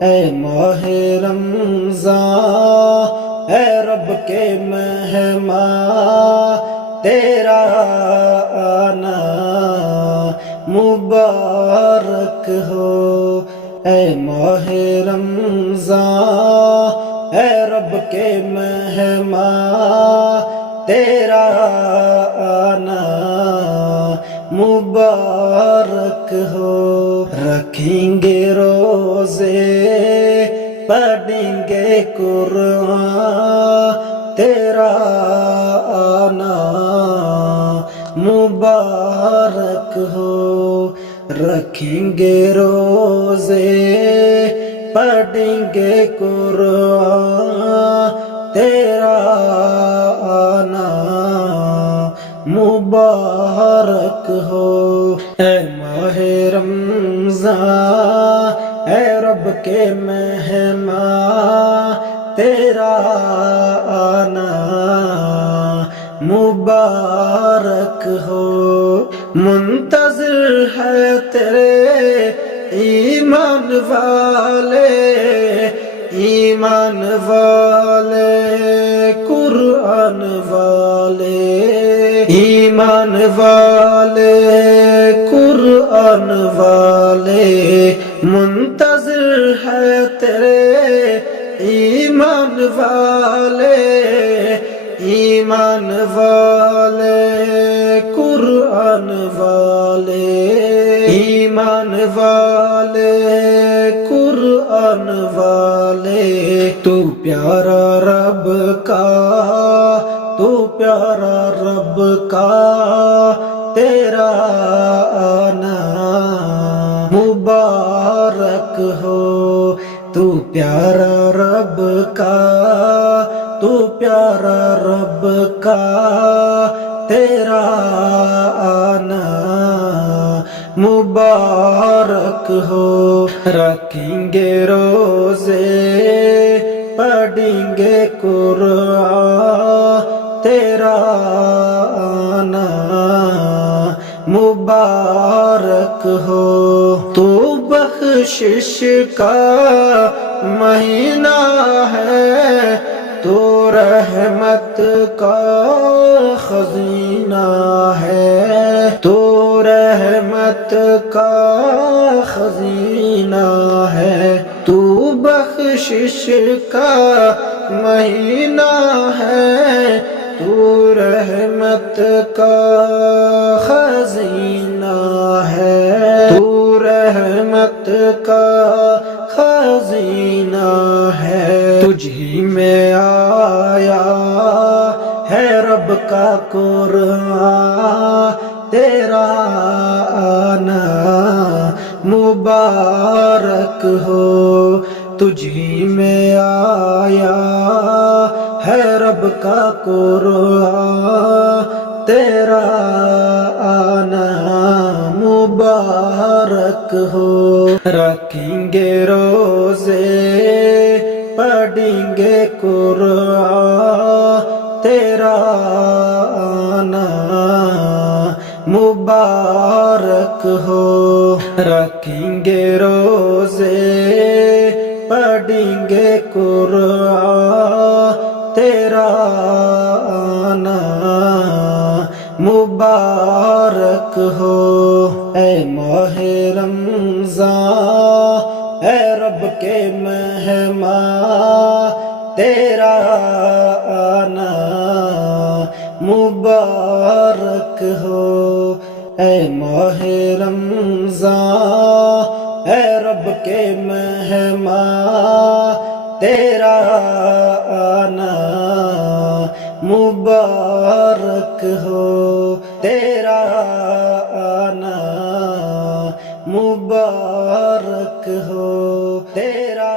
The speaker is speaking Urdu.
اے ماہ رمضان اے رب کے مہمان تیرا آنا مبارک ہو۔ اے ماہ رمضان اے رب کے مہمان تیرا آنا مبارک ہو۔ رکھیں گے روزے پڑھیں گے قرآن تیرا آنا مبارک ہو۔ رکھیں گے روزے پڑھیں گے قرآن تیرا آنا مبارک ہو۔ اے ماہ رمضان اے رب کے مہمان تیرا آنا مبارک ہو۔ منتظر ہے تیرے ایمان والے، ایمان والے قرآن والے، ایمان والے قرآن والے منتظر ہے تیرے ایمان والے، ایمان والے قرآن والے، ایمان والے قرآن والے۔ تو پیارا رب کا، تو پیارا رب کا تیرا آنا مبارک ہو۔ تو پیارا رب کا، تو پیارا رب کا تیرا آنا مبارک ہو۔ رکھیں گے روزے پڑھیں گے قرآن تیرا آنا مبارک ہو۔ تو بخشش کا مہینہ ہے، تو رحمت کا خزینہ ہے، تو رحمت کا خزینہ ہے۔ تو بخشش کا مہینہ ہے، تو رحمت کا خزینہ ہے، تو رحمت کا خزینہ ہے۔ تجھ ہی میں آیا ہے رب کا قرآن تیرا آنا مبارک ہو۔ تجھ ہی میں آیا ہے رب کا قرآن تیرا آنا مبارک ہو۔ رکھیں گے روزے پڑھیں گے قرآن تیرا آنا مبارک ہو۔ رکھیں گے روزے پڑھیں گے قرآن تیرا آنا مبارک ہو۔ اے ماہ رمضان اے رب کے مہمان تیرا آنا مبارک ہو۔ اے ماہ رمضان اے رب کے مہمان تیرا آنا مبارک ہو، تیرا آنا مبارک ہو، تیرا